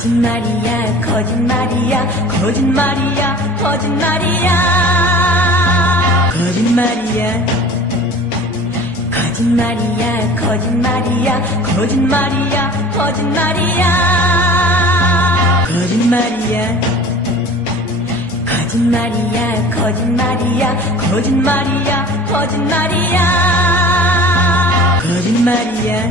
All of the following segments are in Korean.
거짓말이야 거짓말이야 거짓말이야 거짓말이야 거짓말이야 거짓말이야 거짓말이야 거짓말이야 거짓말이야 거짓말이야 거짓말이야 거짓말이야 거짓말이야 거짓말이야 거짓말이야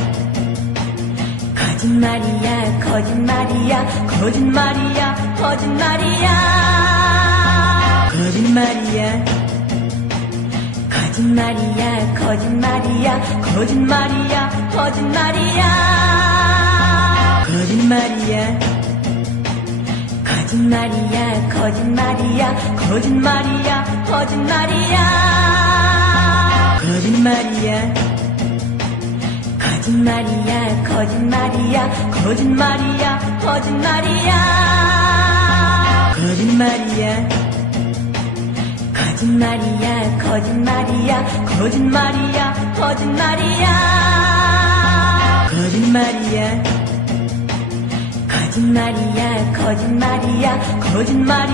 거짓말이야 거짓말이야 거짓말이야 거짓말이야 거짓말이야 거짓말이야 거짓말이야 거짓말이야 거짓말이야 거짓말이야 거짓말이야 거짓말이야 거짓말이야 거짓말이야 거짓말이야 거짓말이야 거짓말이야 거짓말이야 거짓말이야 거짓말이야 거짓말이야 거짓말이야 거짓말이야 거짓말이야 거짓말이야 거짓말이야 거짓말이야 거짓말이야 거짓말이야 거짓말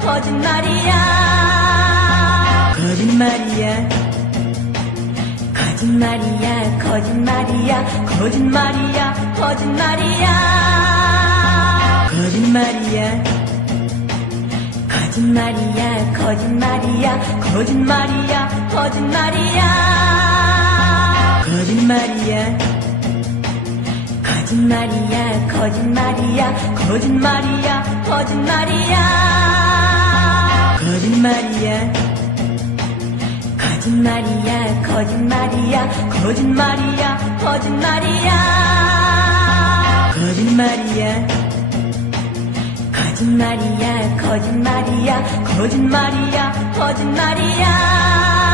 거짓말이야, 거짓말이야 거짓말이야 거짓말이야 거짓말이야 거짓말이야 거짓말이야 거짓말이야 거짓말이야 거짓말이야 거짓말이야 거짓말이야 거짓말이야 거짓말이야 거짓말이야 거짓말이야 거짓말이야 거짓말이야 거짓말이야 거짓말이야 거짓말이야 거짓말이야 거짓말이야 거짓말이야 거짓말이야 거짓말이야, 거짓말이야.